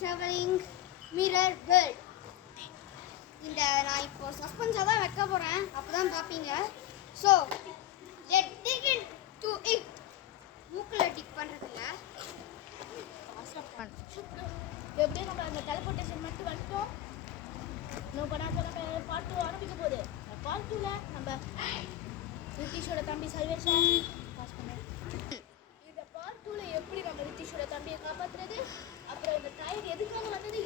traveling mirror world. இந்த நான் இப்போ சஸ்பென்ஸாக தான் வைக்க போகிறேன், அப்போ தான் பார்ப்பீங்க. So let dig into it. மூக்கில் டிக் பண்ணுறதில்ல, எப்படியும் நம்ம அந்த டெலிபோர்ட்டேஷன் மட்டும் வந்துட்டோம். இன்னும் பண்ணாத நம்ம பார்ட் 2 ஆரம்பிக்க போகுது. பார்ட் 2ல் நம்ம ரித்திஷோட தம்பி சர்வேஷன் பாஸ் பண்ணேன். இந்த பார்ட் 2ல் எப்படி நம்ம ரித்திஷோட தம்பியை காப்பாற்றுறது, அப்புறம் இந்த டயர் எதுக்காக வந்தது,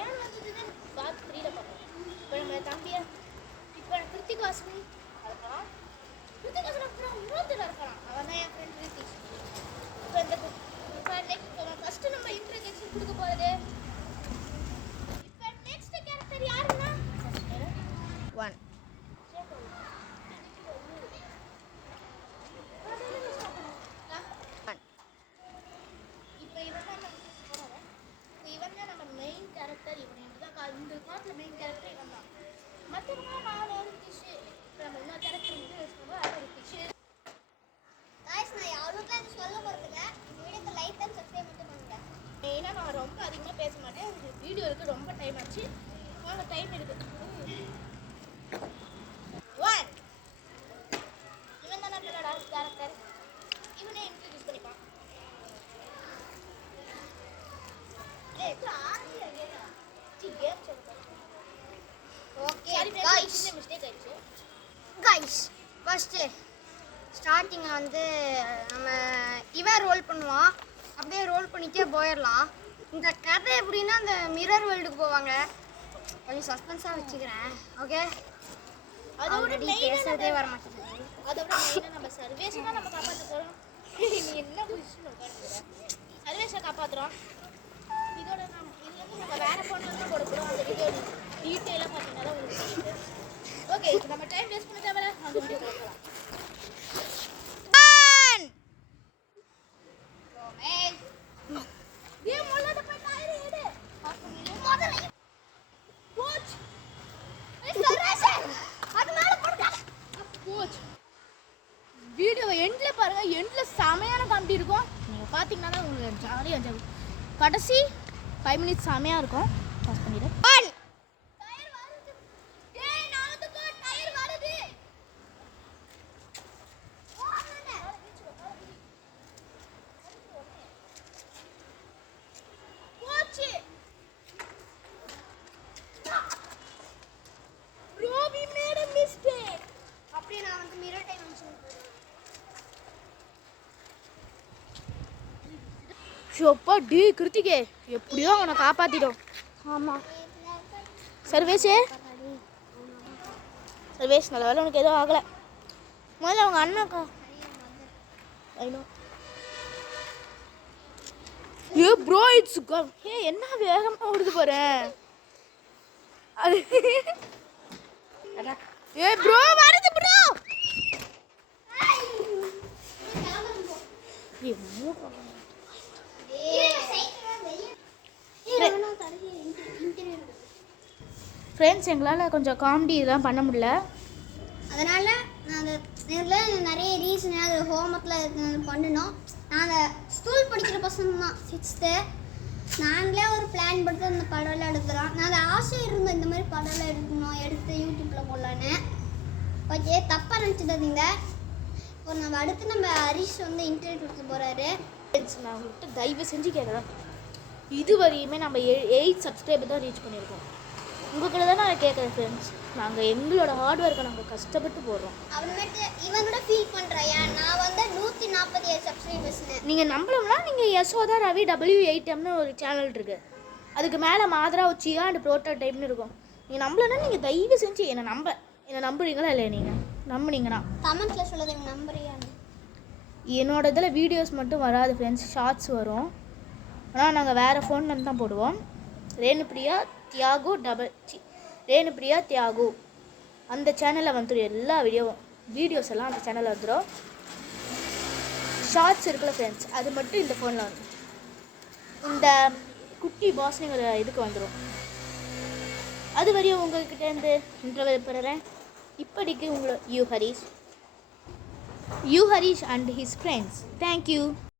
ஏன் வந்ததுன்னு பார்ட் 3ல் பார்ப்போம். இப்போ நம்ம தம்பியை இப்போ கிருத்திகாசனி இருக்கலாம், கிருத்திகாசன் அப்புறம் இன்னொருத்தர் இருக்கலாம், அவன் தான் என் ஃப்ரெண்ட் ரித்திஷ். இப்போ இந்த ஃபர்ஸ்ட் நம்ம இன்ட்ரோடக்ஷன் கொடுக்க போகிறது. இப்போ நெக்ஸ்ட் கேரக்டர் யாருன்னா 1 இவன் தான் நம்ம மெயின் கேரக்டர். இவன் தான் இந்த பார்ட்டில் மெயின் கேரக்டர் இவன் தான். மற்றவங்க நான் ரித்திஷ், நம்ம இன்னொரு கேரக்டர் இது அது ரித்திஷ். நான் யாருக்கும் அது சொல்ல போகிறதில்ல. வீடியோக்கு லைக் அண்ட் சப்ஸ்கிரைப் மட்டும் பண்ணுங்க. ஏன்னா நான் ரொம்ப அதிகமாக பேச மாட்டேன், வீடியோவுக்கு ரொம்ப டைம் ஆச்சு. வாங்க டைம் இருக்குது. 1 இவன் தான் நம்மளோட கேரக்டர். இவனே இன்ட்ரடியூஸ் பண்ணிப்பான். ஓகே கைஸ், ஃபஸ்ட்டு ஸ்டார்டிங்கில் வந்து நம்ம இவன் ரோல் பண்ணுவான், அப்படியே ரோல் பண்ணிட்டே போயிடலாம். இந்த கதை எப்படின்னா அந்த மிரர் வேர்ல்டுக்கு போவாங்க. கொஞ்சம் சஸ்பென்ஸாக வச்சுக்கிறேன். ஓகே, அதோட பேசுறதே வர மாட்டேங்குது. அதோட மெயினாக நம்ம சர்வேஷை தான் நம்ம காப்பாற்ற போகிறோம். நீ என்ன பொசிஷன் உட்காந்துக்கிறேன், சர்வேஷை காப்பாற்றுறோம். இதோட நம்ம வேறு ஃபோன் வந்து கொடுக்குறோம். அந்த வீடியோ டீட்டெயிலாக பார்த்தீங்கன்னா தான் உங்களுக்கு. ஓகே, நம்ம டைம் வேஸ்ட் பண்ண தேவையில்ல, அந்த வீடியோ பார்க்கலாம். வீடியோவை எண்டில் பாருங்கள், எண்டில் செமையான காமெடி இருக்கும். நீங்கள் பார்த்தீங்கன்னா தான் உங்களுக்கு ஜாலியாக என்ஜாய். கடைசி 5 மினிட்ஸ் செமையாக இருக்கும். பாஸ் பண்ணிவிடு. அப்படியே நான் வந்து மிரர் டைம் ஷோப்பா டி கிருத்திகே, எப்படியோ அவனை காப்பாற்றிடும். ஆமாம் சர்வேஷ் நல்ல வேலை உனக்கு எதுவும் ஆகலை. முதல்ல அவங்க அண்ணாக்கா ஏ ப்ரோ இட்ஸ் என்ன வேகமாக ஓடுது போகிறேன். அது ஏ ப்ரோ வருது ப்ரோ. ஃப்ரெண்ட்ஸ், எங்களால் கொஞ்சம் காமெடி இதெல்லாம் பண்ண முடியல, அதனால் நாங்கள் இதில் நிறைய ரீசன் அது ஹோம்ஒர்க்கில் பண்ணினோம். நாங்கள் ஸ்கூல் படிக்கிற பசங்க தான் 6th. நாங்களே ஒரு பிளான் போட்டு அந்த படம்லாம் எடுக்கிறோம். நாங்கள் ஆசை இருந்தோம் இந்த மாதிரி படம்லாம் எடுக்கணும், எடுத்து யூடியூப்பில் போடலான்னு. ஓகே, தப்பாக நினச்சிடாதீங்க. இப்போ நம்ம அடுத்து நம்ம ஹரிஷ் வந்து இன்டர்வியூ கொடுக்க போகிறாரு. நான் உங்கள்கிட்ட தயவு செஞ்சு கேட்குறேன், இது வரையுமே நம்ம 8 சப்ஸ்கிரைபர் தான் ரீச் பண்ணியிருக்கோம். உங்கள்கிட்ட தான் நான் கேட்குறேன் ஃப்ரெண்ட்ஸ், நாங்கள் எங்களோட ஹார்ட் ஒர்க்கை நாங்கள் கஷ்டப்பட்டு போடுறோம். அப்புறமேட்டு இவன் கூட ஃபீல் பண்ணுறேன், ஏன் நான் வந்து 147 சப்ஸ்கிரைபர்ஸ்னு. நீங்கள் நம்பலம்னா நீங்கள் யசோதா ரவி W8Mனு ஒரு சேனல் இருக்குது, அதுக்கு மேலே மாதரா உச்சியா அண்ட் ப்ரோட்டோ டைப்னு இருக்கும். நீங்கள் நம்பலன்னா நீங்கள் தயவு செஞ்சு என்னை நம்புறீங்களா இல்லை? நீங்கள் நம்புனீங்கன்னா கமெண்ட்ஸில் சொல்லுது நம்புறியான்னு. என்னோட இதில் வீடியோஸ் மட்டும் வராது ஃப்ரெண்ட்ஸ், ஷார்ட்ஸ் வரும். ஆனால் நாங்கள் வேறு ஃபோன்லேருந்து தான் போடுவோம். ரேணுபிரியா தியாகு அந்த சேனலில் வந்துடும். எல்லா வீடியோஸ் எல்லாம் அந்த சேனலில் வந்துடும். ஷார்ட்ஸ் இருக்குல்ல ஃப்ரெண்ட்ஸ், அது மட்டும் இந்த ஃபோனில் வந்துடும். இந்த குட்டி பாஸ்னுங்கிற இதுக்கு வந்துடும். அது வரையும் உங்கள்கிட்டேருந்து இன்டர்வியூ பெறுறேன். இப்படிக்கு உங்களை you Harish and his friends. Thank you.